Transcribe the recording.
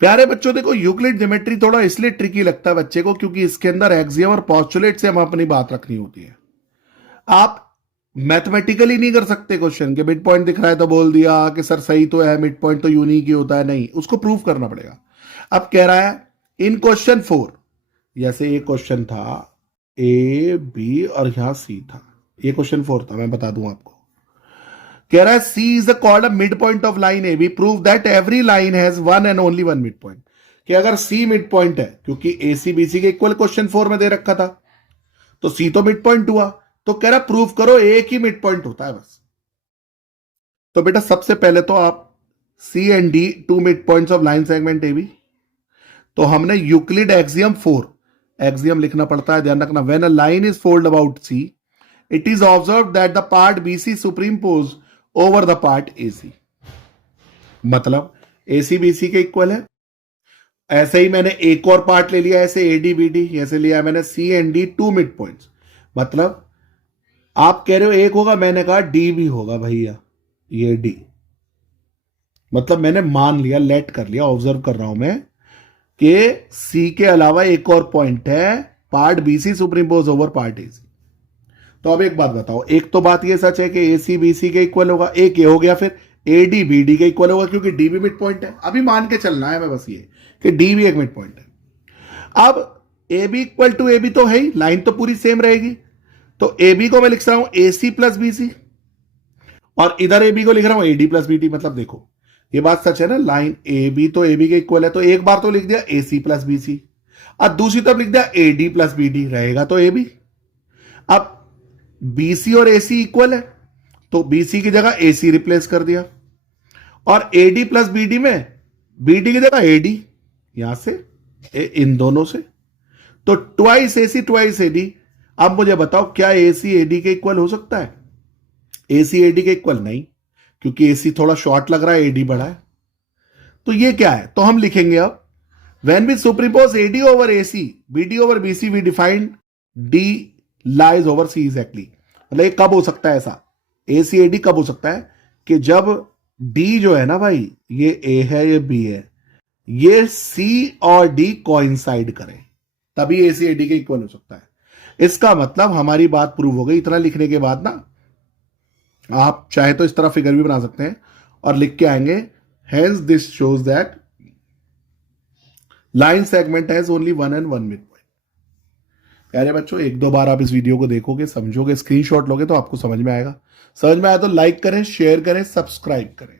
प्यारे बच्चों देखो, यूक्लिड ज्योमेट्री थोड़ा इसलिए ट्रिकी लगता है बच्चे को क्योंकि इसके अंदर एक्सियम और पोस्टुलेट से हम अपनी बात रखनी होती है। आप मैथमेटिकली नहीं कर सकते क्वेश्चन के मिड पॉइंट दिख रहा है तो बोल दिया कि सर सही तो है, मिड पॉइंट तो यूनिक ही होता है, नहीं, उसको प्रूव करना पड़ेगा। अब कह रहा है इन क्वेश्चन 4, जैसे ये क्वेश्चन था ए बी और यहां सी था, ये क्वेश्चन 4 था, मैं बता दूं आपको। कह रहा है C is called a mid point of line A B, prove that every line has one and only one mid point. कि अगर सी मिड पॉइंट है, क्योंकि ए सी बी सी के इक्वल क्वेश्चन 4 में दे रखा था, तो सी तो मिड पॉइंट हुआ, तो कह रहा प्रूव करो एक ही मिड पॉइंट होता है बस। तो बेटा सबसे पहले तो आप C and D two mid points of line segment A B, तो हमने यूक्लिड एक्सियम 4 एक्सियम लिखना पड़ता है, ध्यान रखना। When a line is fold about C, it is observe that the part B C superimpose over the part A C. मतलब A C B C के equal है। ऐसे ही मैंने एक और पार्ट ले लिया, ऐसे ए डी बी डी, ऐसे लिया मैंने C and D two mid points. मतलब आप कह रहे हो एक होगा, मैंने कहा डी भी होगा भैया, ये डी। मतलब मैंने मान लिया, लेट कर लिया, ऑब्जर्व कर रहा हूं मैं कि सी के अलावा एक और पॉइंट है, part B C superimpose over part A C. तो अब एक बात बताओ, एक तो बात ये सच है कि ए सी बी सी के इक्वल होगा, एक ये हो गया, फिर ए डी बी डी के इक्वल होगा क्योंकि डी भी मिड पॉइंट है। अभी मान के चलना है मैं बस ये कि डी भी एक मिड पॉइंट है। अब A B equal to A B तो है ही, लाइन तो पूरी सेम रहेगी, तो ए बी को मैं लिख रहा हूं ए सी प्लस बी सी, और इधर ए बी को लिख रहा हूं A D plus B D. मतलब देखो ये बात सच है ना, लाइन ए बी तो ए बी के इक्वल है, तो एक बार तो लिख दिया ए सी प्लस बी सी, अब दूसरी तरफ लिख दिया A D plus B D, रहेगा तो ए बी। अब बीसी और एसी इक्वल है, तो बीसी की जगह एसी रिप्लेस कर दिया, और एडी प्लस बीडी में बीडी की जगह एडी, यहां से इन दोनों से, तो ट्वाइस एसी ट्वाइस एडी। अब मुझे बताओ क्या एसी एडी के इक्वल हो सकता है? एसी एडी के इक्वल नहीं, क्योंकि एसी थोड़ा शॉर्ट लग रहा है, एडी बड़ा है। तो ये क्या है, तो हम लिखेंगे अब when we superimpose AD over AC BD over BC we defined D lies over C exactly. मतलब ये कब हो सकता है ऐसा, ए सी ए डी कब हो सकता है कि जब डी जो है ना भाई, ये ए है ये बी है, ये सी और डी कोइंसाइड करें, तभी ए सी ए डी के इक्वल हो सकता है। इसका मतलब हमारी बात प्रूव हो गई। इतना लिखने के बाद ना आप चाहे तो इस तरह फिगर भी बना सकते हैं और लिख के आएंगे hence this shows that line segment has only one and one mid point. प्यारे बच्चों एक दो बार आप इस वीडियो को देखोगे, समझोगे, स्क्रीनशॉट लोगे तो आपको समझ में आएगा। समझ में आया तो लाइक करें, शेयर करें, सब्सक्राइब करें।